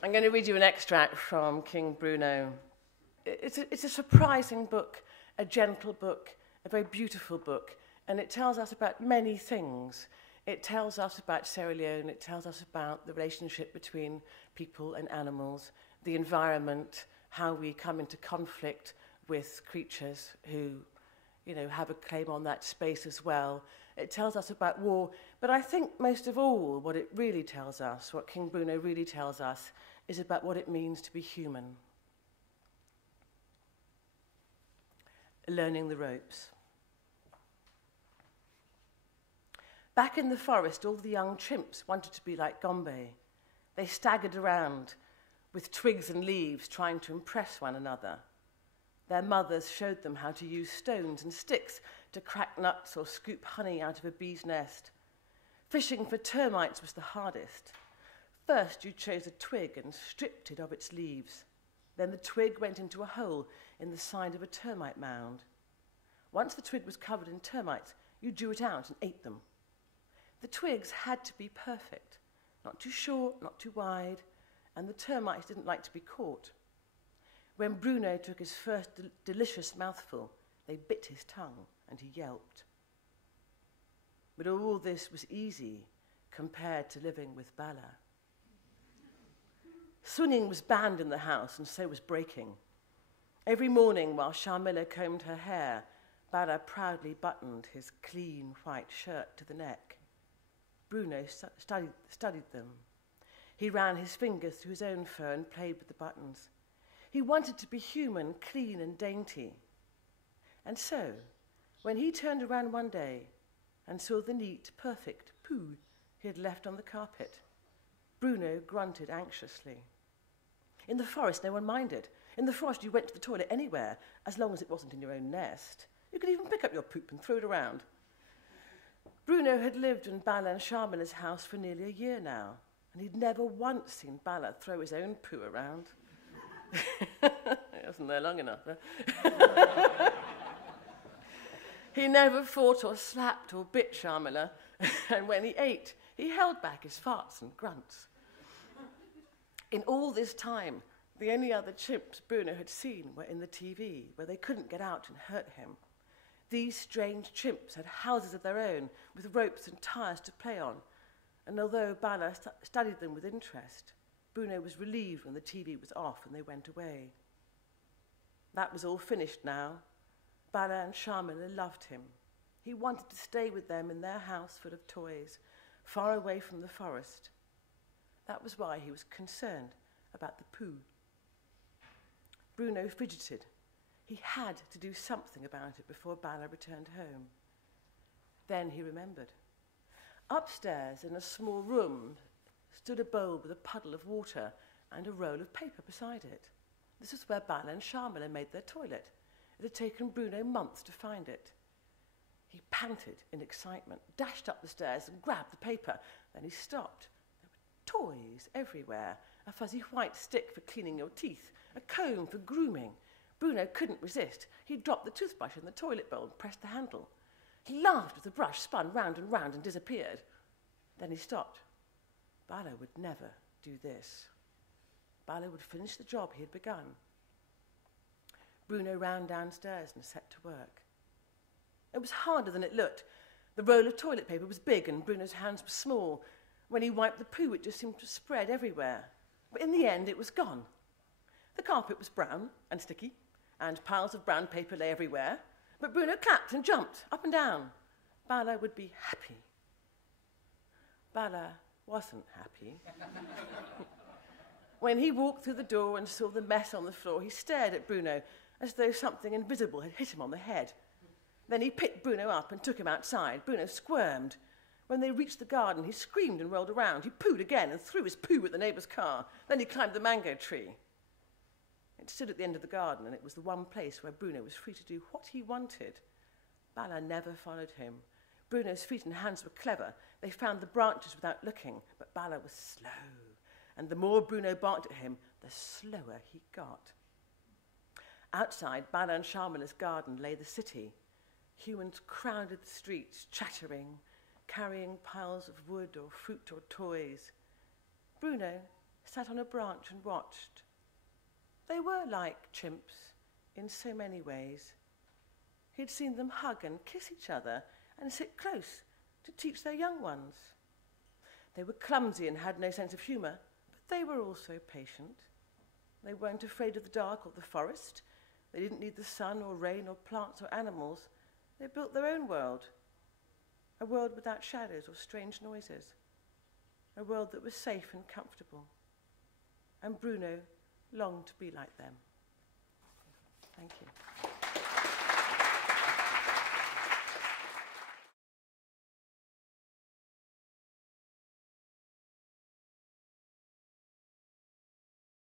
I'm going to read you an extract from King Bruno. It's a surprising book, a gentle book, a very beautiful book, and it tells us about many things. It tells us about Sierra Leone, it tells us about the relationship between people and animals, the environment, how we come into conflict with creatures who, you know, have a claim on that space as well. It tells us about war, but I think most of all what it really tells us, what King Bruno really tells us, is about what it means to be human. Learning the ropes. Back in the forest, all the young chimps wanted to be like Gombe. They staggered around with twigs and leaves, trying to impress one another. Their mothers showed them how to use stones and sticks to crack nuts or scoop honey out of a bee's nest. Fishing for termites was the hardest. First, you chose a twig and stripped it of its leaves. Then the twig went into a hole in the side of a termite mound. Once the twig was covered in termites, you drew it out and ate them. The twigs had to be perfect, not too short, not too wide, and the termites didn't like to be caught. When Bruno took his first delicious mouthful, they bit his tongue and he yelped. But all this was easy compared to living with Bala. Swinging was banned in the house, and so was breaking. Every morning, while Sharmila combed her hair, Bala proudly buttoned his clean white shirt to the neck. Bruno studied them. He ran his fingers through his own fur and played with the buttons. He wanted to be human, clean and dainty. And so, when he turned around one day and saw the neat, perfect poo he had left on the carpet, Bruno grunted anxiously. In the forest, no one minded. In the forest, you went to the toilet anywhere, as long as it wasn't in your own nest. You could even pick up your poop and throw it around. Bruno had lived in Bala and Sharmila's house for nearly a year now, and he'd never once seen Bala throw his own poo around. He wasn't there long enough. Huh? He never fought or slapped or bit Sharmila, and when he ate, he held back his farts and grunts. In all this time, the only other chimps Bruno had seen were in the TV, where they couldn't get out and hurt him. These strange chimps had houses of their own, with ropes and tires to play on, and although Bala studied them with interest, Bruno was relieved when the TV was off and they went away. That was all finished now. Bala and Sharmila loved him. He wanted to stay with them in their house full of toys, far away from the forest. That was why he was concerned about the poo. Bruno fidgeted. He had to do something about it before Bala returned home. Then he remembered. Upstairs, in a small room, stood a bowl with a puddle of water and a roll of paper beside it. This was where Bala and Sharmila made their toilet. It had taken Bruno months to find it. He panted in excitement, dashed up the stairs and grabbed the paper. Then he stopped. There were toys everywhere, a fuzzy white stick for cleaning your teeth, a comb for grooming. Bruno couldn't resist. He dropped the toothbrush in the toilet bowl and pressed the handle. He laughed as the brush spun round and disappeared. Then he stopped. Bala would never do this. Bala would finish the job he had begun. Bruno ran downstairs and set to work. It was harder than it looked. The roll of toilet paper was big and Bruno's hands were small. When he wiped the poo, it just seemed to spread everywhere. But in the end, it was gone. The carpet was brown and sticky, and piles of brown paper lay everywhere. But Bruno clapped and jumped up and down. Bala would be happy. Bala wasn't happy. When he walked through the door and saw the mess on the floor, he stared at Bruno as though something invisible had hit him on the head. Then he picked Bruno up and took him outside. Bruno squirmed. When they reached the garden, he screamed and rolled around. He pooed again and threw his poo at the neighbour's car. Then he climbed the mango tree. It stood at the end of the garden, and it was the one place where Bruno was free to do what he wanted. Bala never followed him. Bruno's feet and hands were clever. They found the branches without looking, but Bala was slow. And the more Bruno barked at him, the slower he got. Outside Bala and Sharmila's garden lay the city. Humans crowded the streets, chattering, carrying piles of wood or fruit or toys. Bruno sat on a branch and watched. They were like chimps in so many ways. He'd seen them hug and kiss each other and sit close to teach their young ones. They were clumsy and had no sense of humour, but they were also patient. They weren't afraid of the dark or the forest. They didn't need the sun or rain or plants or animals. They built their own world, a world without shadows or strange noises, a world that was safe and comfortable. And Bruno longed to be like them. Thank you.